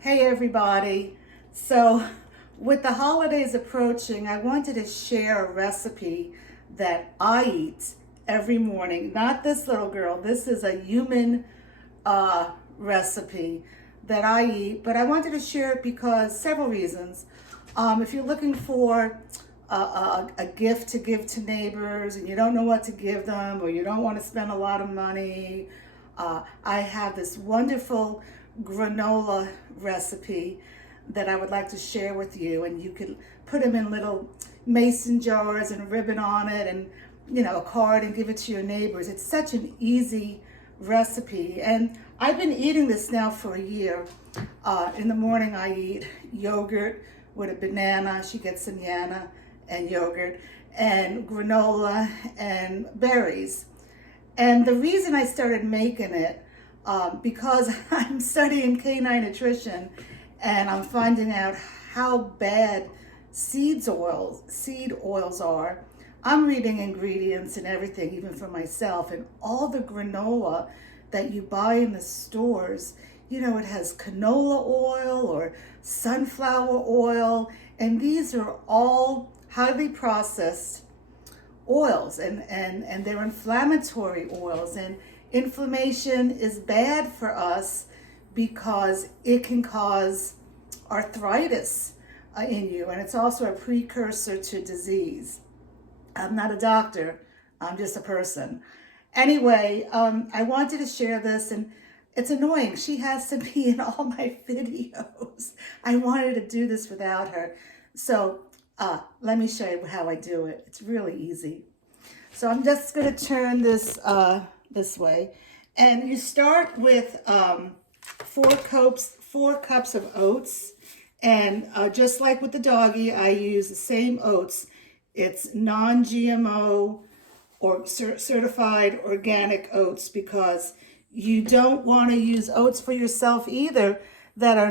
Hey everybody. So with the holidays approaching, I wanted to share a recipe that I eat every morning. Not this little girl. This is a human recipe that I eat, but I wanted to share it because several reasons. If you're looking for a gift to give to neighbors and you don't know what to give them or you don't want to spend a lot of money, I have this wonderful granola recipe that I would like to share with you. And you can put them in little mason jars and a ribbon on it and, a card and give it to your neighbors. It's such an easy recipe. And I've been eating this now for a year. In the morning, I eat yogurt with a banana. She gets some yana and yogurt and granola and berries. And the reason I started making it, because I'm studying canine nutrition and I'm finding out how bad seed oils are. I'm reading ingredients and everything, even for myself, and all the granola that you buy in the stores, it has canola oil or sunflower oil, and these are all highly processed oils, and they're inflammatory oils, and inflammation is bad for us because it can cause arthritis in you, and it's also a precursor to disease. I'm not a doctor, I'm just a person. Anyway, I wanted to share this, and it's annoying. She has to be in all my videos. I wanted to do this without her. So let me show you how I do it. It's really easy. So I'm just going to turn this way. And you start with 4 cups of oats. And just like with the doggy, I use the same oats. It's non-GMO or certified organic oats, because you don't want to use oats for yourself either that are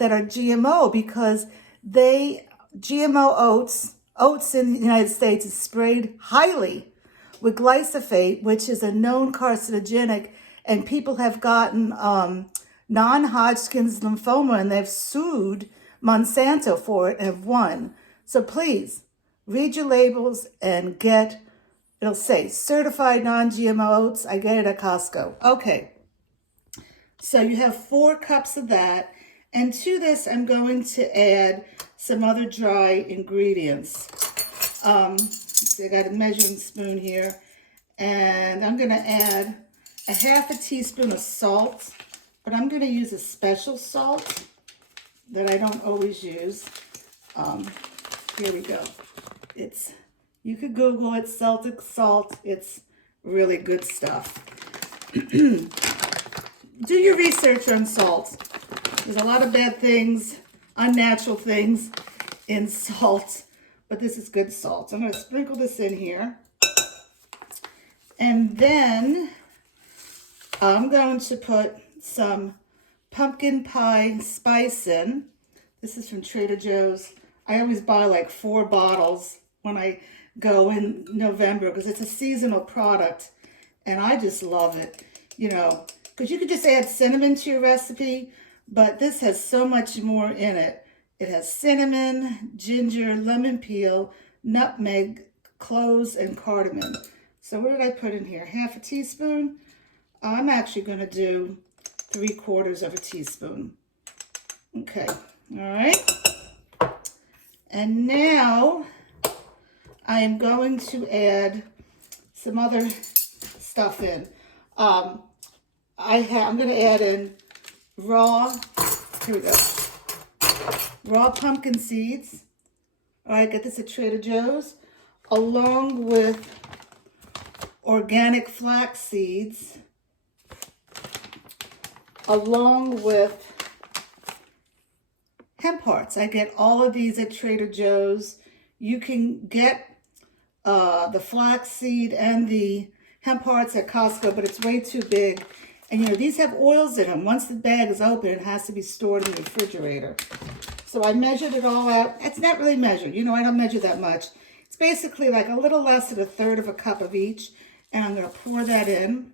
GMO, because GMO oats in the United States is sprayed highly with glyphosate, which is a known carcinogenic, and people have gotten non-Hodgkin's lymphoma, and they've sued Monsanto for it and have won. So please read your labels and it'll say certified non-GMO oats. I get it at Costco. Okay, so you have 4 cups of that. And to this, I'm going to add some other dry ingredients. So I got a measuring spoon here. And I'm going to add a 1/2 teaspoon of salt. But I'm going to use a special salt that I don't always use. Here we go. You could Google it, Celtic salt. It's really good stuff. Do your research on salt. There's a lot of bad things, unnatural things in salt, but this is good salt. So I'm going to sprinkle this in here. And then I'm going to put some pumpkin pie spice in. This is from Trader Joe's. I always buy like 4 bottles when I go in November because it's a seasonal product, and I just love it, because you could just add cinnamon to your recipe, but this has so much more in it. It has cinnamon, ginger, lemon peel, nutmeg, cloves, and cardamom. So what did I put in here? 1/2 teaspoon. I'm actually going to do 3/4 teaspoon. Okay, all right. And now I am going to add some other stuff in. I'm going to add in here we go, raw pumpkin seeds. All right, get this at Trader Joe's, along with organic flax seeds, along with hemp hearts. I get all of these at Trader Joe's. You can get the flax seed and the hemp hearts at Costco, but it's way too big. And these have oils in them. Once the bag is open, it has to be stored in the refrigerator. So I measured it all out. It's not really measured. I don't measure that much. It's basically like a little less than 1/3 of a cup of each. And I'm going to pour that in.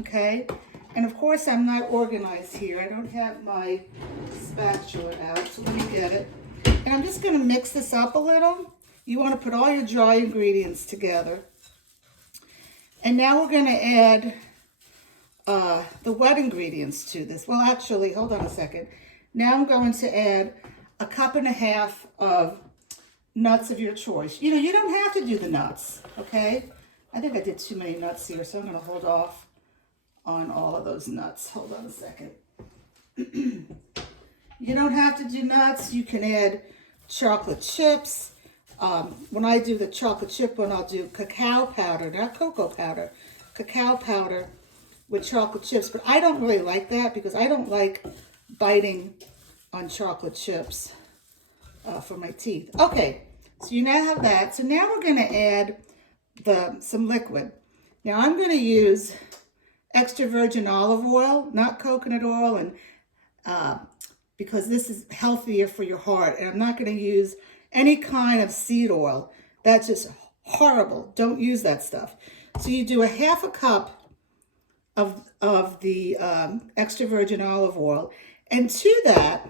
Okay. And of course, I'm not organized here. I don't have my spatula out, so let me get it. And I'm just going to mix this up a little. You want to put all your dry ingredients together. And now we're going to add the wet ingredients to this. Well, actually, hold on a second. Now I'm going to add 1.5 cups of nuts of your choice. You know, you don't have to do the nuts, okay? I think I did too many nuts here, so I'm going to hold off on all of those nuts. Hold on a second. You don't have to do nuts. You can add chocolate chips. When I do the chocolate chip one, I'll do cacao powder, not cocoa powder. Cacao powder with chocolate chips. But I don't really like that because I don't like biting on chocolate chips for my teeth. Okay, so you now have that. So now we're going to add some liquid. Now I'm going to use extra virgin olive oil, not coconut oil, and because this is healthier for your heart. And I'm not going to use any kind of seed oil. That's just horrible. Don't use that stuff. So you do 1/2 cup of the extra virgin olive oil. And to that,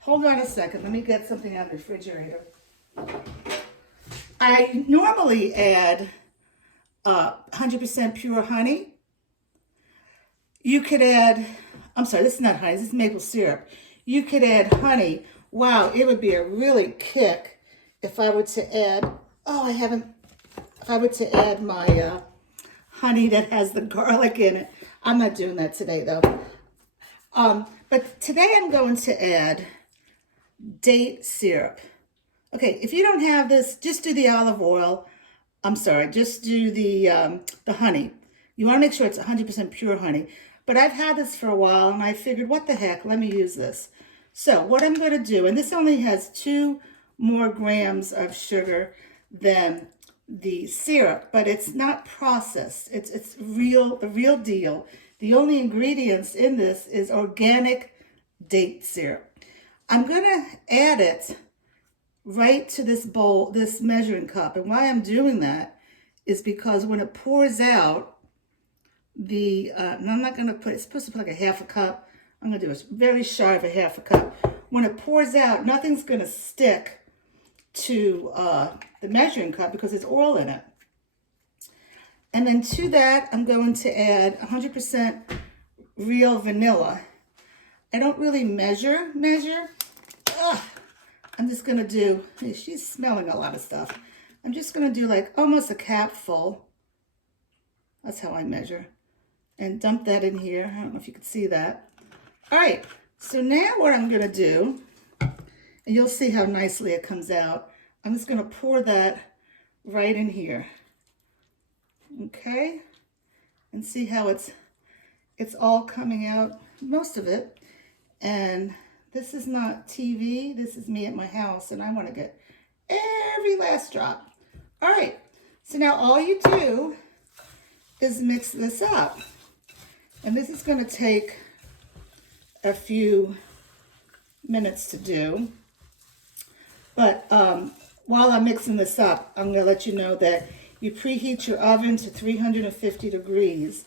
hold on a second. Let me get something out of the refrigerator. I normally add 100% pure honey. You could add, I'm sorry, this is not honey, this is maple syrup. You could add honey. Wow, it would be a really kick if I were to add, if I were to add my honey that has the garlic in it. I'm not doing that today though. But today I'm going to add date syrup. Okay, if you don't have this, just do the olive oil. I'm sorry, just do the honey. You want to make sure it's 100% pure honey. But I've had this for a while and I figured, what the heck, let me use this. So what I'm going to do, and this only has 2 more grams of sugar than the syrup, but it's not processed. It's the real deal. The only ingredients in this is organic date syrup. I'm going to add it right to this bowl, this measuring cup. And why I'm doing that is because when it pours out, and I'm not going to put, it's supposed to put like 1/2 cup. I'm going to do it very shy of 1/2 cup. When it pours out, nothing's going to stick to the measuring cup because there's oil in it. And then to that, I'm going to add 100% real vanilla. I don't really measure. I'm just going to do, she's smelling a lot of stuff. I'm just going to do like almost a cap full. That's how I measure. And dump that in here. I don't know if you can see that. All right, so now what I'm going to do, and you'll see how nicely it comes out, I'm just going to pour that right in here. Okay? And see how it's all coming out, most of it. And this is not TV, this is me at my house, and I want to get every last drop. All right, so now all you do is mix this up. And this is going to take a few minutes to do. But while I'm mixing this up, I'm going to let you know that you preheat your oven to 350 degrees.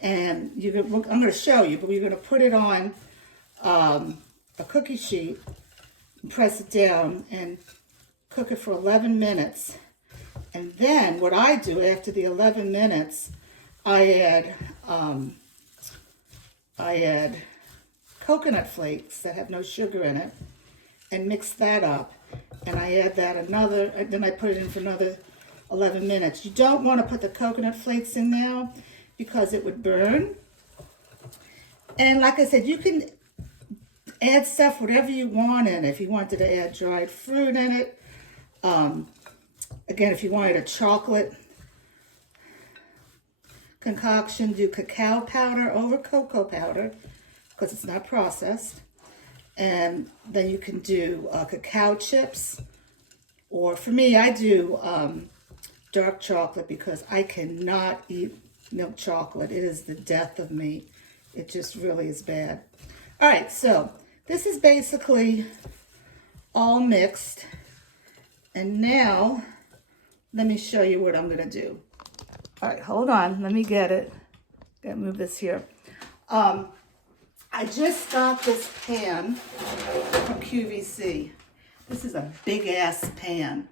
And I'm going to show you, but you're going to put it on a cookie sheet, and press it down, and cook it for 11 minutes. And then what I do after the 11 minutes, I add coconut flakes that have no sugar in it and mix that up. And I add that and then I put it in for another 11 minutes. You don't want to put the coconut flakes in now because it would burn. And like I said, you can add stuff, whatever you want in it. If you wanted to add dried fruit in it. Again, if you wanted a chocolate concoction, do cacao powder over cocoa powder because it's not processed. And then you can do cacao chips. Or for me, I do dark chocolate because I cannot eat milk chocolate. It is the death of me. It just really is bad. All right, so this is basically all mixed. And now, let me show you what I'm going to do. All right, hold on. Let me get it. Gotta move this here. I just got this pan from QVC. This is a big ass pan.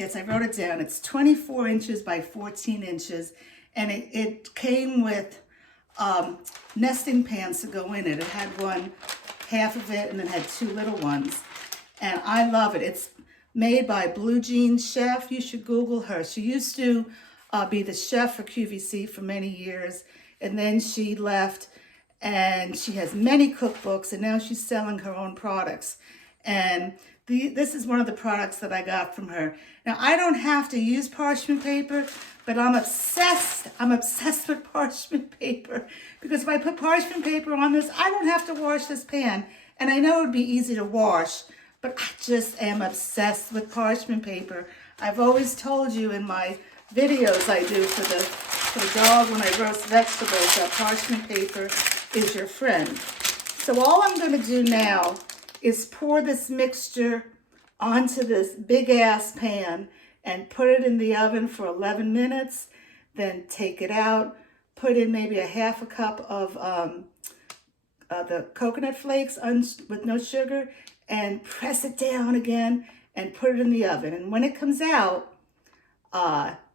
I wrote it down, it's 24 inches by 14 inches, and it came with nesting pans to go in it. It had one, half of it, and then had two little ones. And I love it. It's made by Blue Jean Chef. You should Google her. She used to be the chef for QVC for many years, and then she left, and she has many cookbooks, and now she's selling her own products. And this is one of the products that I got from her. Now, I don't have to use parchment paper, but I'm obsessed. I'm obsessed with parchment paper, because if I put parchment paper on this, I don't have to wash this pan. And I know it would be easy to wash, but I just am obsessed with parchment paper. I've always told you in my videos I do for the dog when I roast vegetables that parchment paper is your friend. So all I'm going to do now is pour this mixture onto this big ass pan and put it in the oven for 11 minutes. Then take it out, put in maybe a half a cup of the coconut flakes with no sugar, and press it down again and put it in the oven. And when it comes out,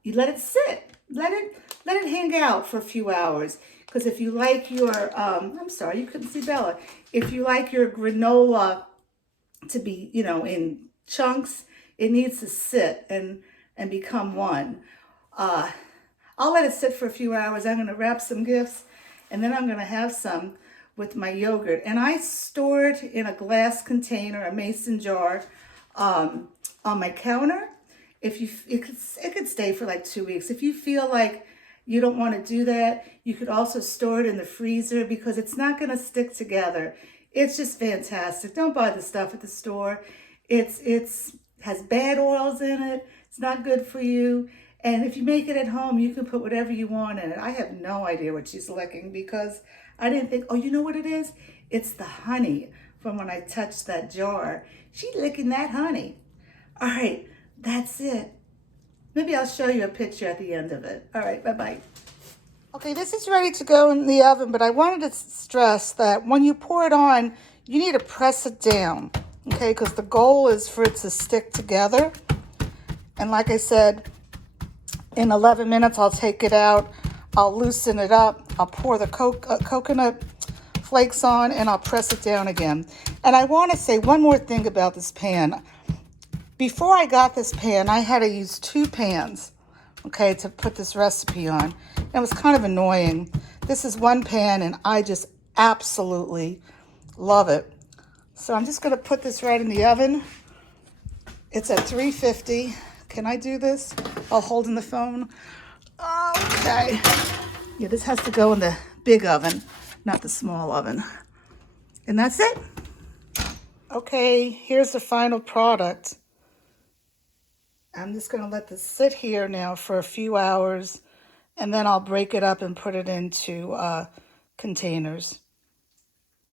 you let it sit. Let it hang out for a few hours. Because if you like your, I'm sorry, you couldn't see Bella. If you like your granola to be, in chunks, it needs to sit and become one. I'll let it sit for a few hours. I'm going to wrap some gifts, and then I'm going to have some with my yogurt. And I store it in a glass container, a mason jar, on my counter. It could stay for like 2 weeks. If you feel like you don't want to do that, you could also store it in the freezer, because it's not going to stick together. It's just fantastic. Don't buy the stuff at the store. It's has bad oils in it. It's not good for you. And if you make it at home, you can put whatever you want in it. I have no idea what she's licking, because I didn't think, oh, you know what it is? It's the honey from when I touched that jar. She's licking that honey. All right, that's it. Maybe I'll show you a picture at the end of it. All right, bye-bye. Okay, this is ready to go in the oven, but I wanted to stress that when you pour it on, you need to press it down, okay? Because the goal is for it to stick together. And like I said, in 11 minutes, I'll take it out. I'll loosen it up. I'll pour the coconut flakes on, and I'll press it down again. And I want to say one more thing about this pan. Before I got this pan, I had to use 2 pans, okay, to put this recipe on. And it was kind of annoying. This is one pan, and I just absolutely love it. So I'm just going to put this right in the oven. It's at 350. Can I do this while holding the phone? Okay. Yeah, this has to go in the big oven, not the small oven. And that's it. Okay, here's the final product. I'm just going to let this sit here now for a few hours, and then I'll break it up and put it into containers.